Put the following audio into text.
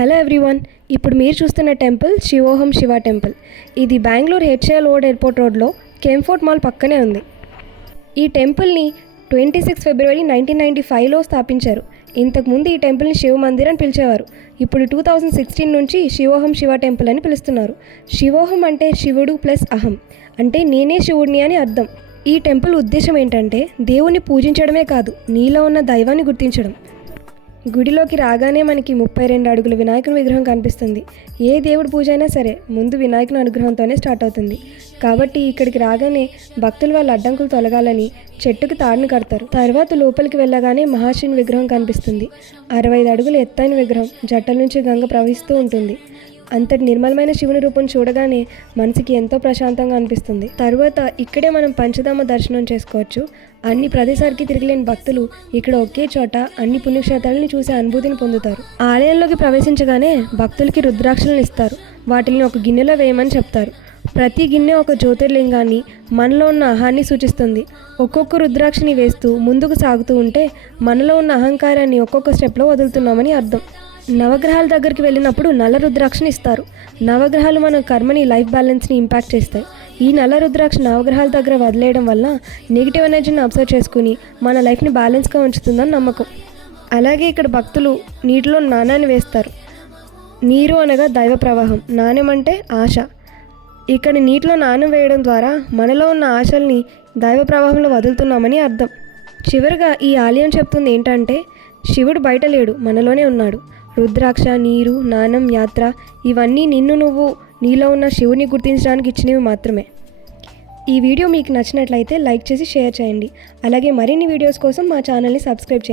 Hello everyone, ఇప్పుడు మీరు చూస్తున్న టెంపుల్ శివోహం శివ టెంపుల్. ఇది బెంగళూరు హెచ్ఏఎల్ ఓల్డ్ ఎయిర్పోర్ట్ రోడ్లో కెంఫోర్ట్ మాల్ పక్కనే ఉంది. ఈ టెంపుల్ని 26 ఫిబ్రవరి 1995లో స్థాపించారు. ఇంతకుముందు ఈ టెంపుల్ని శివ మందిర్ అని పిలిచేవారు. ఇప్పుడు 2016 నుంచి శివోహం శివ టెంపుల్ అని పిలుస్తున్నారు. శివోహం అంటే శివుడు ప్లస్ అహం, అంటే నేనే శివుడిని అని అర్థం. ఈ టెంపుల్ ఉద్దేశం ఏంటంటే దేవుణ్ణి పూజించడమే కాదు, నీలో ఉన్న దైవాన్ని గుర్తించడం. గుడిలోకి రాగానే మనకి 32 అడుగుల వినాయకుని విగ్రహం కనిపిస్తుంది. ఏ దేవుడి పూజ అయినా సరే ముందు వినాయకుని అనుగ్రహంతోనే స్టార్ట్ అవుతుంది. కాబట్టి ఇక్కడికి రాగానే భక్తులు వాళ్ళ అడ్డంకులు తొలగాలని చెట్టుకి తాడుని కడతారు. తర్వాత లోపలికి వెళ్ళగానే మహాశివుని విగ్రహం కనిపిస్తుంది. 65 అడుగుల ఎత్తైన విగ్రహం, జట్టల నుంచి గంగ ప్రవహిస్తూ ఉంటుంది. అంతటి నిర్మలమైన శివుని రూపం చూడగానే మనసుకి ఎంతో ప్రశాంతంగా అనిపిస్తుంది. తర్వాత ఇక్కడే మనం పంచధామ దర్శనం చేసుకోవచ్చు. అన్ని ప్రదేశాలకి తిరిగిలేని భక్తులు ఇక్కడ ఒకే చోట అన్ని పుణ్యక్షేత్రాలని చూసే అనుభూతిని పొందుతారు. ఆలయంలోకి ప్రవేశించగానే భక్తులకి రుద్రాక్షలను ఇస్తారు. వాటిని ఒక గిన్నెలో వేయమని చెప్తారు. ప్రతి గిన్నె ఒక జ్యోతిర్లింగాన్ని, మనలో ఉన్న అహాన్ని సూచిస్తుంది. ఒక్కొక్క రుద్రాక్షని వేస్తూ ముందుకు సాగుతూ ఉంటే మనలో ఉన్న అహంకారాన్ని ఒక్కొక్క స్టెప్లో వదులుతున్నామని అర్థం. నవగ్రహాల దగ్గరికి వెళ్ళినప్పుడు నల్ల రుద్రాక్షని ఇస్తారు. నవగ్రహాలు మన కర్మని, లైఫ్ బ్యాలెన్స్ని ఇంపాక్ట్ చేస్తాయి. ఈ నల్ల రుద్రాక్ష నవగ్రహాల దగ్గర వదిలేయడం వల్ల నెగిటివ్ ఎనర్జీని అబ్జర్వ్ చేసుకుని మన లైఫ్ని బ్యాలెన్స్గా ఉంచుతుందని నమ్మకం. అలాగే ఇక్కడ భక్తులు నీటిలో నాణాన్ని వేస్తారు. నీరు అనగా దైవ ప్రవాహం, నాణ్యం అంటే ఆశ. ఇక్కడ నీటిలో నాణ్యం వేయడం ద్వారా మనలో ఉన్న ఆశల్ని దైవ ప్రవాహంలో వదులుతున్నామని అర్థం. చివరిగా ఈ ఆలయం చెప్తుంది ఏంటంటే శివుడు బయట లేడు, మనలోనే ఉన్నాడు. రుద్రాక్ష, నీరు, నాణం, యాత్ర ఇవన్నీ నువ్వు నీలో ఉన్న శివుని గుర్తించడానికి ఇచ్చినవి మాత్రమే. ఈ వీడియో మీకు నచ్చినట్లయితే లైక్ చేసి షేర్ చేయండి. అలాగే మరిన్ని వీడియోస్ కోసం మా ఛానల్ని సబ్స్క్రైబ్ చేయండి.